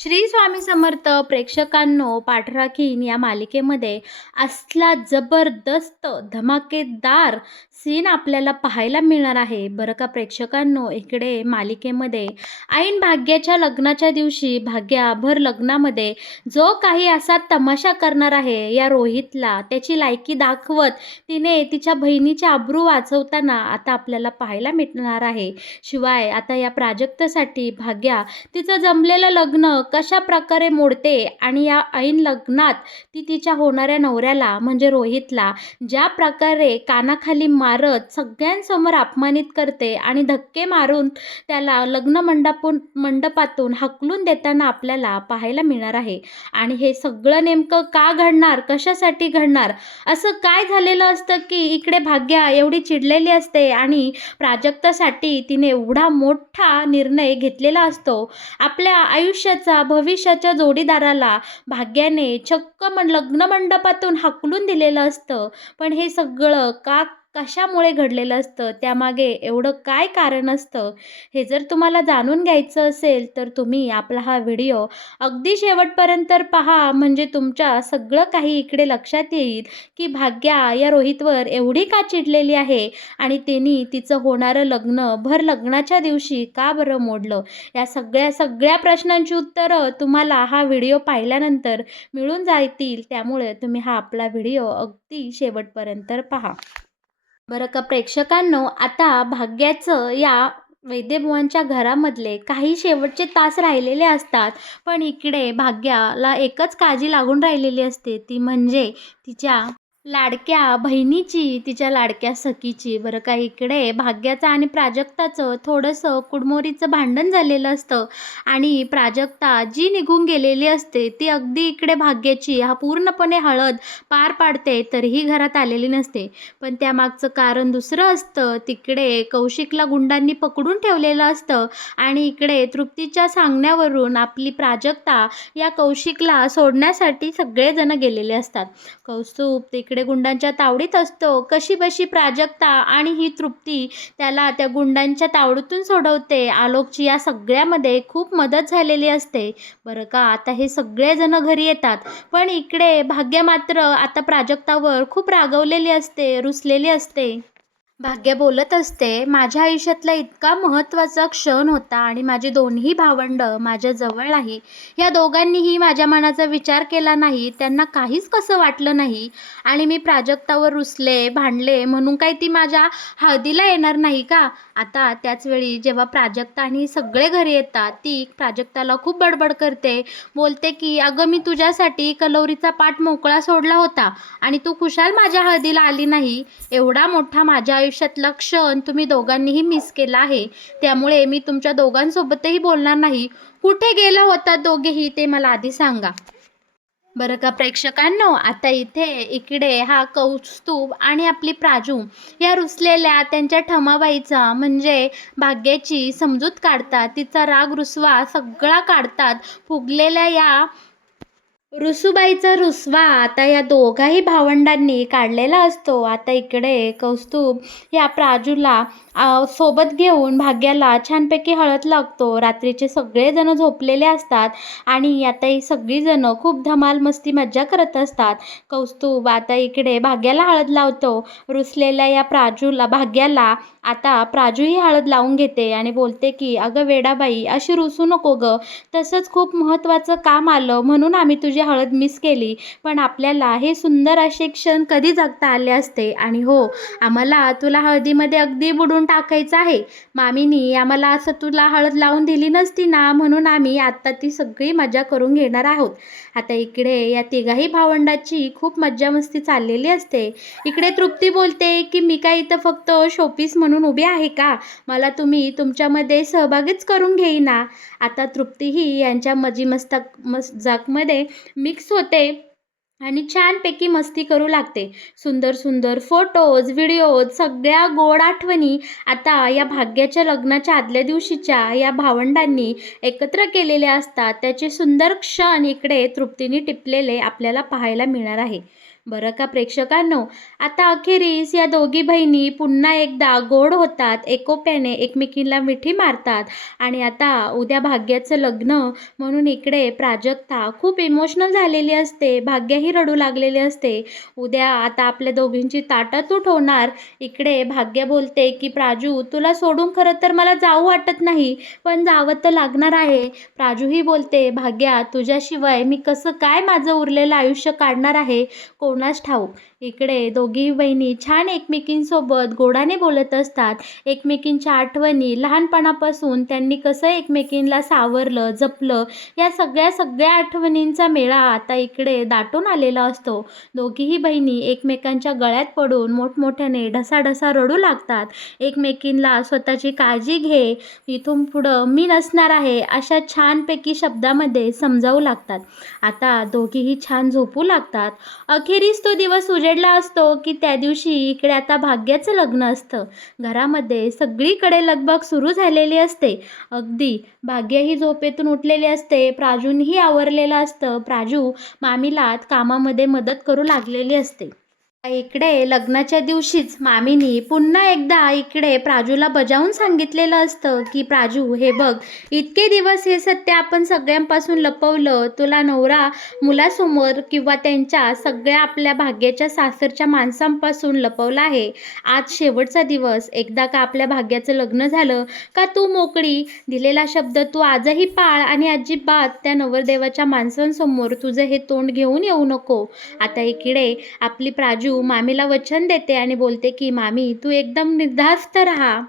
श्री स्वामी समर्थ प्रेक्षकांनो, पाठराखीण या मालिकेमध्ये असला जबरदस्त धमाकेदार सीन आपल्याला पाहायला मिळणार आहे बरं का प्रेक्षकांनो. इकडे मालिकेमध्ये ऐन भाग्याच्या लग्नाच्या दिवशी भाग्याभर लग्नामध्ये जो काही असा तमाशा करणार आहे या रोहितला, त्याची लायकी दाखवत तिने तिच्या बहिणीचे अब्रू वाचवताना आता आपल्याला पाहायला मिळणार आहे. शिवाय आता या प्राजक्तासाठी भाग्या तिचं जमलेलं लग्न कशा प्रकारे मोडते आणि या ऐन लग्नात ती तिच्या होणाऱ्या नवऱ्याला म्हणजे रोहितला ज्या प्रकारे कानाखाली मारत सगळ्यांसमोर अपमानित करते आणि धक्के मारून त्याला मंडपातून हकलून देताना आपल्याला पाहायला मिळणार आहे. आणि हे सगळं नेमकं का घडणार, कशासाठी घडणार, असं काय झालेलं असतं की इकडे भाग्या एवढी चिडलेली असते आणि प्राजक्तासाठी तिने एवढा मोठा निर्णय घेतलेला असतो. आपल्या आयुष्याचा भविष्याच्या जोडीदाराला भाग्याने चक्क लग्न मंडपातून हाकलून दिलेलं असतं. पण हे सगळं कशामुळे घडलेलं असतं, त्यामागे एवढं काय कारण असतं, हे जर तुम्हाला जाणून घ्यायचं असेल तर तुम्ही आपला हा व्हिडिओ अगदी शेवटपर्यंत पहा. म्हणजे तुमच्या सगळं काही इकडे लक्षात येईल की भाग्या या रोहितवर एवढी का चिडलेली आहे आणि त्यांनी तिचं होणारं लग्नाच्या दिवशी का बरं मोडलं. या सगळ्या प्रश्नांची उत्तरं तुम्हाला हा व्हिडिओ पाहिल्यानंतर मिळून जातील. त्यामुळे तुम्ही हा आपला व्हिडिओ अगदी शेवटपर्यंत पहा बरं का प्रेक्षकांनो. आता भाग्याचं या वैद्यभुवांच्या घरामधले काही शेवटचे तास राहिलेले असतात. पण इकडे भाग्याला एकच काळजी लागून राहिलेली असते, ती म्हणजे तिच्या लाडक्या बहिणीची, तिच्या लाडक्या सखीची. बरं का इकडे भाग्याचं आणि प्राजक्ताचं थोडंसं कुडमोरीचं भांडण झालेलं असतं आणि प्राजक्ता जी निघून गेलेली असते ती अगदी इकडे भाग्याची पूर्णपणे हळद पार पाडते तरीही घरात आलेली नसते. पण त्यामागचं कारण दुसरं असतं. तिकडे कौशिकला गुंडांनी पकडून ठेवलेलं असतं आणि इकडे तृप्तीच्या सांगण्यावरून आपली प्राजक्ता या कौशिकला सोडण्यासाठी सगळेजण गेलेले असतात. कौस्तुभ तिकडे गुंडांच्या तावडीत असतो. कशीबशी प्राजक्ता आणि ही तृप्ती त्याला त्या गुंडांच्या तावडीतून सोडवते. आलोकची या सगळ्यामध्ये खूप मदत झालेली असते बरं का. आता हे सगळेजण घरी येतात पण इकडे भाग्य मात्र आता प्राजक्तावर खूप रागवलेली असते, रुसलेली असते. भाग्य बोलत असते, माझ्या आयुष्यातला इतका महत्त्वाचा क्षण होता आणि माझे दोन्ही भावंडं माझ्या जवळ नाही. या दोघांनीही माझ्या मनाचा विचार केला नाही, त्यांना काहीच कसं वाटलं नाही आणि मी प्राजक्तावर रुसले, भांडले म्हणून काही ती माझ्या हळदीला येणार नाही का. आता त्याचवेळी जेव्हा प्राजक्ता आणि सगळे घरी येतात ती प्राजक्ताला खूप बडबड करते. बोलते की अगं मी तुझ्यासाठी कलौरीचा पाट मोकळा सोडला होता आणि तू खुशाल माझ्या हळदीला आली नाही. एवढा मोठा माझ्या आयुष्यातला क्षण तुम्ही दोघांनीही मिस केला आहे. त्यामुळे मी तुमच्या दोघांसोबतही बोलणार नाही. कुठे गेला होता दोघेही ते मला आधी सांगा. बरं का प्रेक्षकांनो. आता इकडे हा कौस्तुभ आणि आपली प्राजू या रुसलेल्या त्यांच्या ठमाबाईचा म्हणजे भाग्याची समजूत काढतात. तिचा राग रुसवा सगळा काढतात. फुगलेल्या या रुसूबाईचा रुसवा आता या दोघाही भावंडांनी काढलेला असतो. आता इकडे कौस्तुभ या प्राजूला सोबत घेऊन भाग्याला छानपैकी हळद लागतो. रात्रीचे सगळेजण झोपलेले असतात आणि आता ही सगळीजण खूप धमाल मस्ती मज्जा करत असतात. कौस्तुभ आता इकडे भाग्याला हळद लावतो. रुसलेल्या या भाग्याला आता प्राजूही हळद लावून घेते आणि बोलते की अगं वेडाबाई अशी रुसू नको गं, तसंच खूप महत्त्वाचं काम आलं म्हणून आम्ही तुझी हळद मिस केली. पण आपल्याला हे सुंदर असे क्षण कधी जगता आले असते. आणि हो, आम्हाला तुला हळदीमध्ये अगदी बुडून टाकायचं आहे. मामीनी आम्हाला असं तुला हळद लावून दिली नसती ना, म्हणून आम्ही आत्ता ती सगळी मजा करून घेणार आहोत. आता इकडे या तिघाही भावंडाची खूप मज्जा मस्ती चाललेली असते. इकडे तृप्ती बोलते की मी काय इथं फक्त शोपीस म्हणून उभी आहे का, मला तुम्ही तुमच्यामध्ये सहभागीच करून घेईना. आता तृप्तीही यांच्या मजाकमध्ये मिक्स होते आणि छानपैकी मस्ती करू लागते. सुंदर सुंदर फोटोज, व्हिडिओज, सगळ्या गोड आठवणी आता या भाग्याच्या लग्नाच्या आदल्या दिवशीच्या या भावंडांनी एकत्र केलेले असतात. त्याचे सुंदर क्षण इकडे तृप्तीने टिपलेले आपल्याला पाहायला मिळणार आहे. बरं का प्रेक्षकांनो, आता अखेरीस या दोघी बहिणी पुन्हा एकदा गोड होतात, एकोप्याने एकमेकींना मिठी मारतात आणि आता उद्या भाग्याचं लग्न म्हणून इकडे प्राजक्ता खूप इमोशनल झालेली असते, भाग्यही रडू लागलेली असते. उद्या आता आपल्या दोघींची ताटातूट होणार. इकडे भाग्य बोलते, की "प्राजू, तुला सोडून खरं तर मला जाऊ वाटत नाही, पण जावं तर लागणार आहे." प्राजूही बोलते, "भाग्या, तुझ्याशिवाय मी कसं काय माझं उरलेलं आयुष्य काढणार आहे, कोणास ठाऊक." इकडे दोघीही बहिणी छान एकमेकींसोबत गोडाने बोलत असतात. एकमेकींच्या आठवणी, लहानपणापासून त्यांनी कसं एकमेकींना सावरलं, जपलं, या सगळ्या सगळ्या आठवणींचा मेळा आता इकडे दाटून आलेला असतो. दोघीही बहिणी एकमेकांच्या गळ्यात पडून मोठमोठ्याने ढसाढसा रडू लागतात. एकमेकींना स्वतःची काळजी घे, इथून पुढं मी नसणार आहे, अशा छानपैकी शब्दामध्ये समजावू लागतात. आता दोघीही छान झोपू लागतात. अखेरीस तो दिवस उजेडला असतो, की त्या दिवशी इकडे आता भाग्याचं लग्न असतं. घरामध्ये सगळीकडे लगबग सुरू झालेली असते. अगदी भाग्यही झोपेतून उठलेली असते. प्राजूनही आवरलेलं असतं. प्राजू मामीला कामामध्ये मदत करू लागलेली असते. इकडे लग्नाच्या दिवशीच मामीनी पुन्हा एकदा इकडे प्राजूला बजावून सांगितलेलं असतं, की "प्राजू, हे बघ, इतके दिवस हे सत्य आपण सगळ्यांपासून लपवलं. तुला नवरा मुलासमोर किंवा त्यांच्या सगळ्या आपल्या भाग्याच्या सासरच्या माणसांपासून लपवलं आहे. आज शेवटचा दिवस. एकदा का आपल्या भाग्याचं लग्न झालं का तू मोकळी. दिलेला शब्द तू आजही पाळ आणि अजिबात त्या नवरदेवाच्या माणसांसमोर तुझं हे तोंड घेऊन येऊ नको." आता इकडे आपली प्राजू मामीला वचन देते आणि बोलते, की "मामी, तू एकदम निर्धास्त राहा.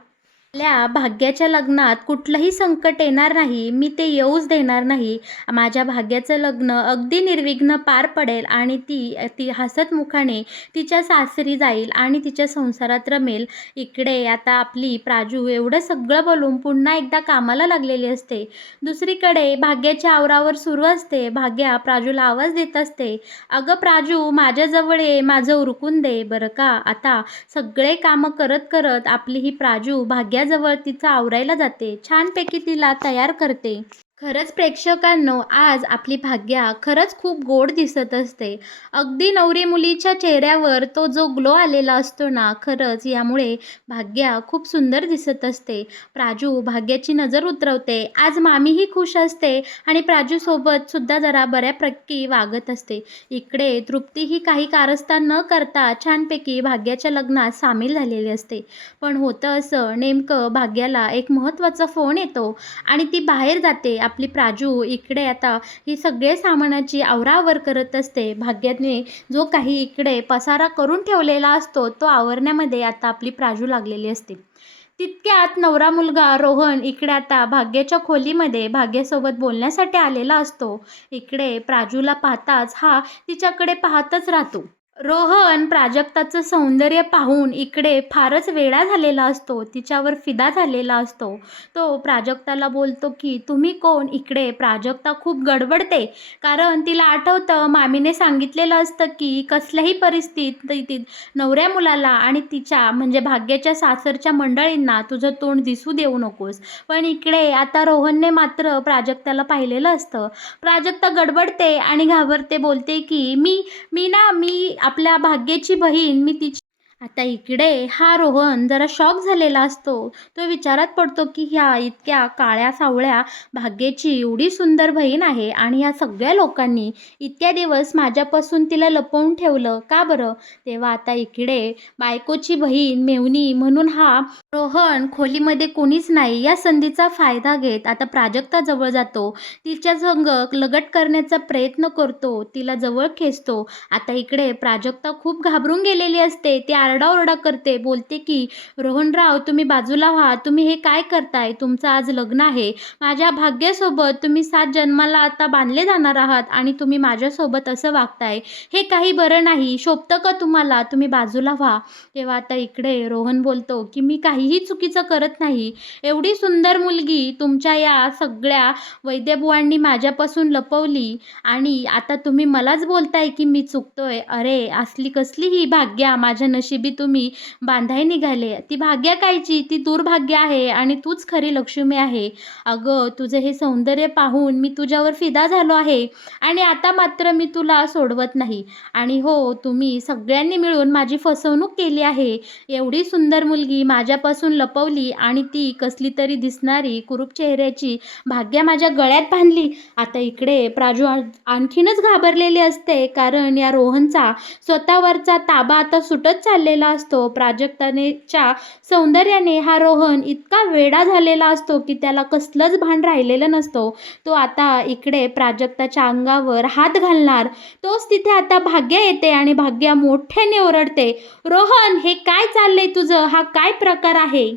आपल्या भाग्याच्या लग्नात कुठलंही संकट येणार नाही. मी ते येऊच देणार नाही. माझ्या भाग्याचं लग्न अगदी निर्विघ्न पार पडेल आणि ती ती हसतमुखाने तिच्या सासरी जाईल आणि तिच्या संसारात रमेल." इकडे आता आपली प्राजू एवढं सगळं बोलून पुन्हा एकदा कामाला लागलेली असते. दुसरीकडे भाग्याच्या आवरावर सुरू असते. भाग्या प्राजूला आवाज देत असते, "अगं प्राजू, माझ्याजवळ ये, माझं उरकून दे." बरं का, आता सगळे कामं करत करत आपली ही प्राजू भाग्याजवळ तिचं आवरायला जाते. छानपैकी तिला तयार करते. खरंच प्रेक्षकांनो, आज आपली भाग्या खरंच खूप गोड दिसत असते. अगदी नवरी मुलीच्या चेहऱ्यावर तो जो ग्लो आलेला असतो ना, खरंच यामुळे भाग्या खूप सुंदर दिसत असते. प्राजू भाग्याची नजर उतरवते. आज मामीही खुश असते आणि प्राजूसोबत सुद्धा जरा बऱ्यापैकी वागत असते. इकडे तृप्तीही काही कारस्थान न करता छानपैकी भाग्याच्या लग्नात सामील झालेली असते. पण होतं असं, नेमकं भाग्याला एक महत्त्वाचा फोन येतो आणि ती बाहेर जाते. आपली प्राजू इकडे आता ही सगळे सामानाची आवराआवर करत असते. भाग्याने जो काही इकडे पसारा करून ठेवलेला असतो, तो आवरण्यामध्ये आता आपली प्राजू लागलेली असते. तितक्यात नवरा मुलगा रोहन इकडे आता भाग्याच्या खोलीमध्ये भाग्यासोबत बोलण्यासाठी आलेला असतो. इकडे प्राजूला पाहताच हा तिच्याकडे पाहतच राहतो. रोहन प्राजक्ताचं सौंदर्य पाहून इकडे फारच वेडा झालेला असतो. तिच्यावर फिदा झालेला असतो. तो प्राजक्ताला बोलतो, की "तुम्ही कोण?" इकडे प्राजक्ता खूप गडबडते. कारण तिला आठवतं मामीने सांगितलेलं असतं, की कसल्याही परिस्थितीत नवऱ्या मुलाला आणि तिच्या म्हणजे भाग्याच्या सासरच्या मंडळींना तुझं तोंड दिसू देऊ नकोस. पण इकडे आता रोहनने मात्र प्राजक्ताला पाहिलेलं असतं. प्राजक्ता गडबडते आणि घाबरते. बोलते, की मी आपल्या भाग्याची बहीण, मी तिची." आता इकडे हा रोहन जरा शॉक झालेला असतो. तो विचारात पडतो, की ह्या इतक्या काळ्या-सावळ्या भाग्याची एवढी सुंदर बहीण आहे आणि या सगळ्या लोकांनी इतक्या दिवस माझ्यापासून तिला लपवून ठेवलं का बरं? तेव्हा आता इकडे बायकोची बहीण मेव्हणी म्हणून हा रोहन खोलीमध्ये कोणीच नाही या संधीचा फायदा घेत आता प्राजक्ताजवळ जातो. तिच्या संग लगट करण्याचा प्रयत्न करतो. तिला जवळ खेचतो. आता इकडे प्राजक्ता खूप घाबरून गेलेली असते. ती आरडाओरडा करते. बोलते, की "रोहनराव, तुम्ही बाजूला व्हा. तुम्ही हे काय करताय? तुमचं आज लग्न आहे. माझ्या भाग्यासोबत तुम्ही 7 जन्माला आता बांधले जाणार आहात आणि तुम्ही माझ्यासोबत असं वागताय. हे काही बरं नाही. शोभतं का तुम्हाला? तुम्ही बाजूला व्हा." तेव्हा आता इकडे रोहन बोलतो, की "मी काहीही चुकीचं करत नाही. एवढी सुंदर मुलगी तुमच्या या सगळ्या वैद्यबुवांनी माझ्यापासून लपवली आणि आता तुम्ही मलाच बोलताय, की मी चुकतोय. अरे, असली कसली ही भाग्या माझ्या नशिबी नशिबी तुम्ही बांधाय निघाले. ती भाग्या कायची, ती दुर्भाग्य आहे आणि तूच खरी लक्ष्मी आहे. अगं, तुझं हे सौंदर्य पाहून मी तुझ्यावर फिदा झालो आहे आणि आता मात्र मी तुला सोडवत नाही. आणि हो, तुम्ही सगळ्यांनी मिळून माझी फसवणूक केली आहे. एवढी सुंदर मुलगी माझ्यापासून लपवली आणि ती कसली तरी दिसणारी कुरूप चेहऱ्याची भाग्या माझ्या गळ्यात बांधली. आता इकडे प्राजू आणखीनच घाबरलेली असते, कारण या रोहनचा स्वतःवरचा ताबा आता सुटत चाललेला असतो. प्राजक्ताच्या सौंदर्याने हा रोहन इतका वेडा झालेला असतो की त्याला कसलंच भान राहिलेलं नसतो. तो आता इकडे प्राजक्ताच्या अंगावर हात घालणार, तोच तिथे आता भाग्या येते आणि भाग्या मोठ्याने ओरडते, रोहन, हे काय चाललंय तुझं? हा काय प्रकार आहे?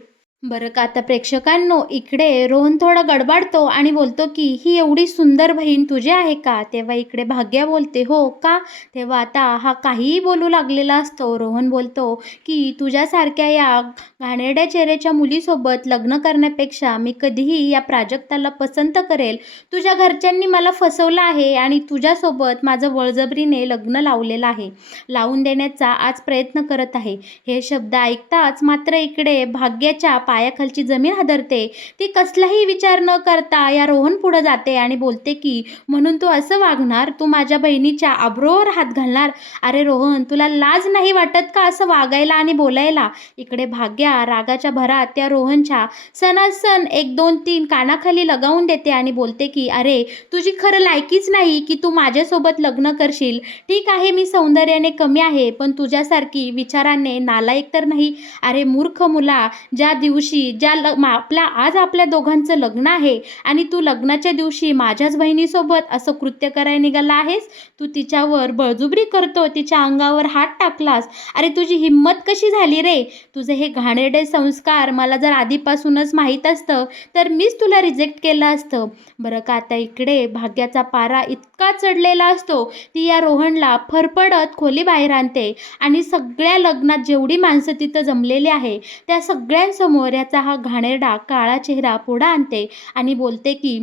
बरं का, आता प्रेक्षकांनो, इकडे रोहन थोडा गडबडतो आणि बोलतो की ही एवढी सुंदर बहीण तुझी आहे का? तेव्हा इकडे भाग्या बोलते, हो का? तेव्हा आता हा काहीही बोलू लागलेला असतो. रोहन बोलतो की तुझ्यासारख्या या घाणेरड्या चेहऱ्याच्या मुलीसोबत लग्न करण्यापेक्षा मी कधीही या प्राजक्ताला पसंत करेल. तुझ्या घरच्यांनी मला फसवलं आहे आणि तुझ्यासोबत माझं बळजबरीने लग्न लावलेलं आहे, लावून देण्याचा आज प्रयत्न करत आहे. हे शब्द ऐकताच मात्र इकडे भाग्याच्या पायाखालची जमीन हादरते. ती कसलाही विचार न करता या रोहन पुढे जाते आणि बोलते की म्हणून तू असं वागणार? तू माझ्या बहिणीच्या आबरूवर हात घालणार? अरे रोहन, तुला लाज नाही वाटत का असं वागायला आणि बोलायला? इकडे भाग्या रागाच्या भरात त्या रोहनच्या सणासण 1 2 3 कानाखाली लगावून देते आणि बोलते की अरे, तुझी खरं लायकीच नाही की तू माझ्यासोबत लग्न करशील. ठीक आहे, मी सौंदर्याने कमी आहे, पण तुझ्यासारखी विचाराने नालायक तर नाही. अरे मूर्ख मुला, ज्या दिवशी आज आपल्या दोघांचं लग्न आहे आणि तू लग्नाच्या दिवशी माझ्याच बहिणीसोबत असं कृत्य करायला निघाला आहेस. तू तिच्यावर बळजुबरी करतो, तिच्या अंगावर हात टाकलास. अरे तुझी हिंमत कशी झाली रे? तुझे हे घाणेरडे संस्कार मला जर आधीपासूनच माहीत असतं तर मीच तुला रिजेक्ट केलं असतं. बरं का, आता इकडे भाग्याचा पारा इतका चढलेला असतो, ती या रोहनला फरफडत खोली बाहेर आणते आणि सगळ्या लग्नात जेवढी माणसं तिथं जमलेली आहे त्या सगळ्यांसमोर याचा हा घाणेरडा काळा चेहरा पुढं आणते आणि बोलते की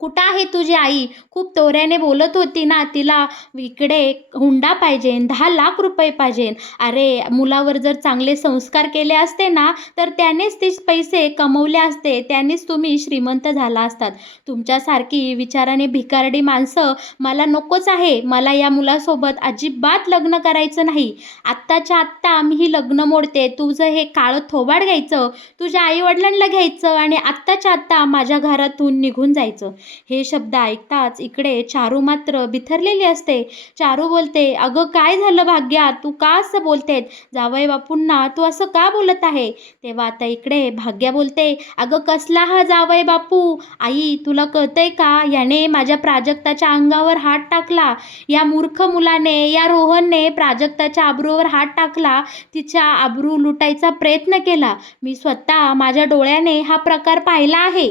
कुठं आहे तुझी आई? खूप तोऱ्याने बोलत होती ना, तिला इकडे हुंडा पाहिजे, 10 लाख रुपये पाहिजे. अरे, मुलावर जर चांगले संस्कार केले असते ना तर त्यानेच ते पैसे कमवले असते, त्यानेच तुम्ही श्रीमंत झाला असतात. तुमच्यासारखी विचाराने भिकारडी माणसं मला नकोच आहे. मला या मुलासोबत अजिबात लग्न करायचं नाही. आत्ताच्या आत्ता मी ही लग्न मोडते. तुझं हे काळं थोबाड घ्यायचं, तुझ्या आईवडिलांना घ्यायचं आणि आत्ताच्या आत्ता माझ्या घरातून निघून जायचं. हे शब्द ऐकताच इकडे चारू मात्र बिथरलेली असते. चारू बोलते, अगं काय झालं भाग्या? तू का असं बोलतेस? जावई बापूंना तू असं का बोलत आहे? तेव्हा आता इकडे भाग्या बोलते, अगं कसला हा जावई बापू? आई, तुला कळतंय का? याने माझ्या प्राजक्ताच्या अंगावर हात टाकला. या मूर्ख मुलाने, या रोहनने प्राजक्ताच्या आबरूवर हात टाकला, तिच्या आबरू लुटायचा प्रयत्न केला. मी स्वतः माझ्या डोळ्याने हा प्रकार पाहिला आहे.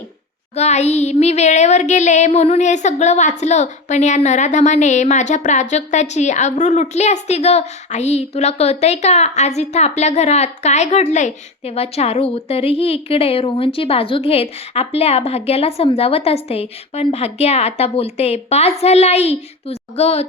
अगं आई, मी वेळेवर गेले म्हणून हे सगळं वाचलं, पण या नराधमाने माझ्या प्राजक्ताची आबरू लुटली असती गं. आई, तुला कळतंय का आज इथं आपल्या घरात काय घडलंय? तेव्हा चारू तरीही इकडे रोहनची बाजू घेत आपल्या भाग्याला समजावत असते. पण भाग्या आता बोलते, बास झालं आई.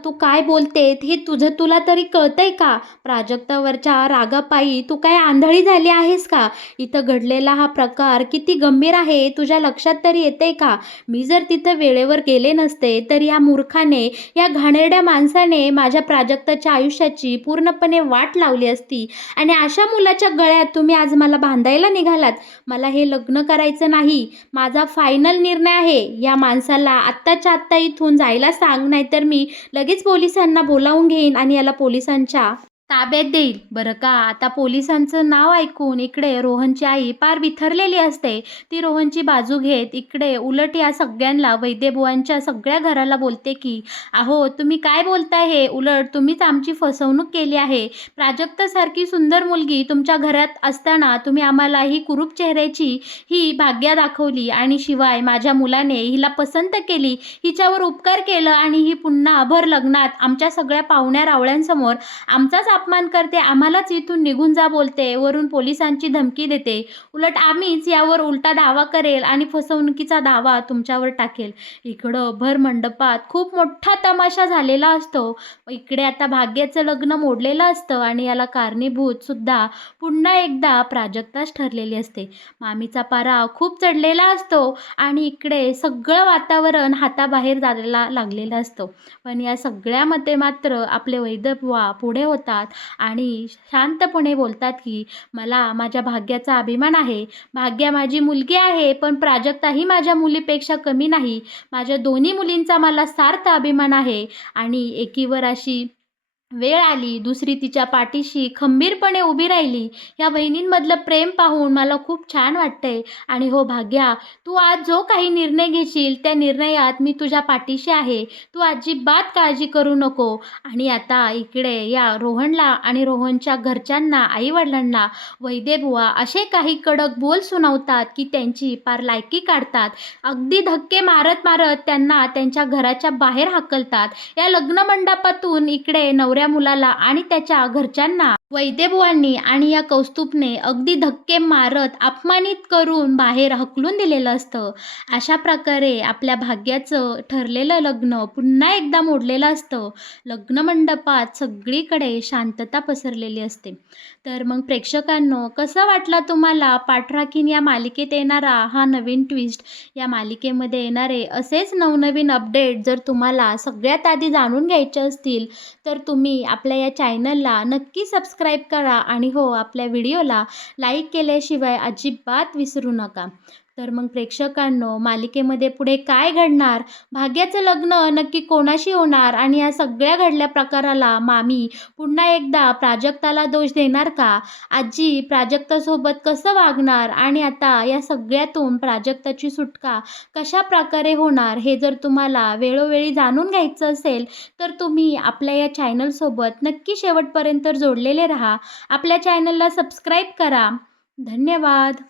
तू काय बोलते हे तुला तरी कळतंय का? प्राजक्तावरच्या रागापायी तू काय आंधळी झाली आहेस का? इथं घडलेला हा प्रकार किती गंभीर आहे तुझ्या लक्षात तरी येते का? मी जर तिथं वेळेवर गेले नसते तर या मूर्खाने, या घाणेरड्या माणसाने माझ्या प्राजक्ताच्या आयुष्याची पूर्णपणे वाट लावली असती आणि अशा मुलाच्या गळ्यात तुम्ही आज मला बांधायला निघालात. मला हे लग्न करायचं नाही. माझा फायनल निर्णय आहे. या माणसाला आत्ताच्या आत्ता इथून जायला सांग, नाहीतर मी लगेच पोलिसांना बोलावून घेईन आणि याला पोलिसांच्या ताब्यात देईल. बरं का, आता पोलिसांचं नाव ऐकून इकडे रोहनची आई पार बिथरलेली असते. ती रोहनची बाजू घेत इकडे उलट या सगळ्यांना, वैद्यबुवांच्या सगळ्या घराला बोलते की अहो, तुम्ही काय बोलताय? हे उलट तुम्हीच आमची फसवणूक केली आहे. प्राजक्तासारखी सुंदर मुलगी तुमच्या घरात असताना तुम्ही आम्हाला ही कुरूप चेहऱ्याची ही भाग्या दाखवली आणि शिवाय माझ्या मुलाने हिला पसंत केली, हिच्यावर उपकार केलं आणि ही पुन्हा भर लग्नात आमच्या सगळ्या पाहुण्या रावळ्यांसमोर आमचाच अपमान करते, आम्हालाच इथून निघून जा बोलते, वरून पोलिसांची धमकी देते. उलट आम्हीच यावर उलटा दावा करेल आणि फसवणुकीचा दावा तुमच्यावर टाकेल. इकडं भर मंडपात खूप मोठा तमाशा झालेला असतो. इकडे आता भाग्याचं लग्न मोडलेलं असतं आणि याला कारणीभूत सुद्धा पुन्हा एकदा प्राजक्ताच ठरलेली असते. मामीचा पारा खूप चढलेला असतो आणि इकडे सगळं वातावरण हाताबाहेर जायला लागलेलं असतं. पण या सगळ्यामध्ये मात्र आपले वैदबुवा पुढे होतात आणि शांतपणे बोलतात की मला माझ्या भाग्याचा अभिमान आहे. भाग्या माझी मुलगी आहे, पण प्राजक्ता ही माझ्या मुलीपेक्षा कमी नाही. माझ्या दोन्ही मुलींचा मला सार्थ अभिमान आहे आणि एकीवर अशी वेळ आली, दुसरी तिच्या पाठीशी खंबीरपणे उभी राहिली. या बहिणींमधलं प्रेम पाहून मला खूप छान वाटतंय. आणि हो भाग्या, तू आज जो काही निर्णय घेशील त्या निर्णयात मी तुझ्या पाठीशी आहे. तू अजिबात काळजी करू नको. आणि आता इकडे या रोहनला आणि रोहनच्या घरच्यांना, आई-वडिलांना वैदेबुवा असे काही कडक बोल सुनावतात की त्यांची पार लायकी काढतात. अगदी धक्के मारत-मारत त्यांना त्यांच्या घराच्या बाहेर हाकलतात. या लग्न मंडपातून इकडे नवऱ्या मुलाला आणि त्याच्या घरच्यांना वैदेबुवांनी आणि या कौस्तुभने अगदी धक्के मारत अपमानित करून बाहेर हकलून दिलेलं असतं. अशा प्रकारे आपल्या भाग्याचं ठरलेलं लग्न पुन्हा एकदा मोडलेलं असतं. लग्न मंडपात सगळीकडे शांतता पसरलेली असते. तर मग प्रेक्षकांनो, कसा वाटला तुम्हाला पाठराखीण या मालिकेत येणारा हा नवीन ट्विस्ट? या मालिकेमध्ये येणारे असेच नवनवीन अपडेट जर तुम्हाला सगळ्यात आधी जाणून घ्यायचे असतील तर तुम्ही आपल्या या चॅनलला नक्की सबस्क्राईब करा आणि हो, आपल्या व्हिडिओला लाईक केल्याशिवाय अजिबात विसरू नका. तर मग प्रेक्षकांनो, मालिकेमध्ये पुढे काय घडणार? भाग्याचं लग्न नक्की कोणाशी होणार? आणि या सगळ्या घडल्या प्रकाराला मामी पुन्हा एकदा प्राजक्ताला दोष देणार का? आजी प्राजक्तासोबत कसं वागणार? आणि आता या सगळ्यातून प्राजक्ताची सुटका कशा प्रकारे होणार? हे जर तुम्हाला वेळोवेळी जाणून घ्यायचं असेल तर तुम्ही आपल्या या चॅनलसोबत नक्की शेवटपर्यंत जोडलेले राहा. आपल्या चॅनलला सबस्क्राईब करा. धन्यवाद.